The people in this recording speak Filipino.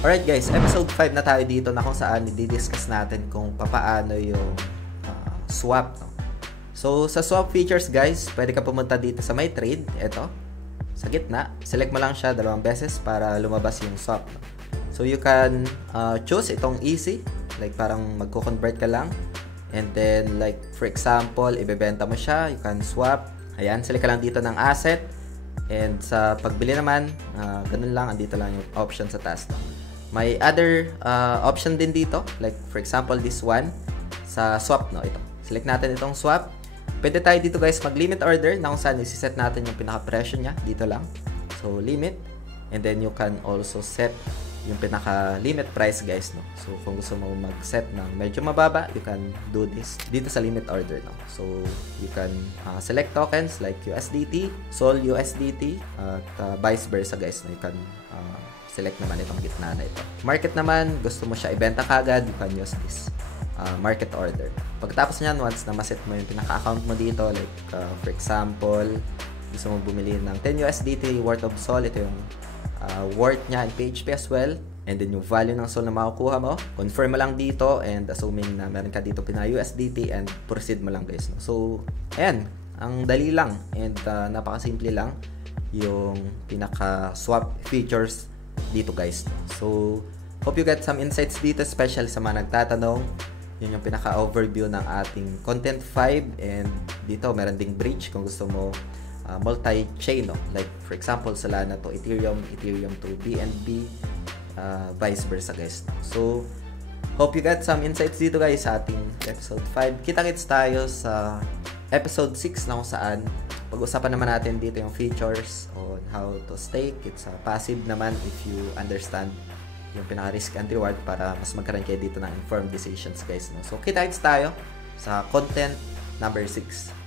Alright guys, episode 5 na tayo dito na kung saan i-discuss natin kung papaano yung swap. No? So sa swap features guys, pwede ka pumunta dito sa my trade. Ito, sa gitna. Select mo lang siya 2 beses para lumabas yung swap. No? So you can choose itong easy. Like parang magko-convert ka lang. And then like for example, ibebenta mo siya. You can swap. Ayan, select ka lang dito ng asset. And sa pagbili naman, ganun lang. Andito lang yung option sa taas. No? May other option din dito. Like, for example, this one. Sa swap, no? Ito. Select natin itong swap. Pwede tayo dito, guys, mag-limit order na kung saan isi-set natin yung pinaka-presyo niya. Dito lang. So, limit. And then, you can also set yung pinaka-limit price, guys, no? So, kung gusto mo mag-set ng medyo mababa, you can do this dito sa limit order, no? So, you can select tokens like USDT, SOL USDT, at vice versa, guys, no? You can select naman itong gitna na ito. Market naman, gusto mo siya ibenta kagad, you can use this market order. Pagkatapos niyan, once na maset mo yung pinaka-account mo dito, like for example, gusto mo bumili ng 10 USDT worth of SOL, ito yung worth niya in PHP as well, and then yung value ng SOL na makukuha mo, confirm mo lang dito, and assuming na meron ka dito pinaka-USDT, and proceed mo lang guys. No? So, ayan, ang dali lang, and napaka-simple lang yung pinaka-swap features dito guys. So, hope you get some insights dito, especially sa mga nagtatanong. Yun yung pinaka-overview ng ating Content 5, and dito meron ding bridge kung gusto mo multi-chain, no? Like for example, Solana to Ethereum, Ethereum to BNB, vice versa guys. So, hope you get some insights dito guys sa ating episode 5. Kita-kits tayo sa episode 6 na kung saan pag-usapan naman natin dito yung features on how to stake. It's a passive naman if you understand yung pinaka-risk and reward para mas magkaroon kayo dito ng informed decisions guys. No? So, kita-kits tayo sa content number 6.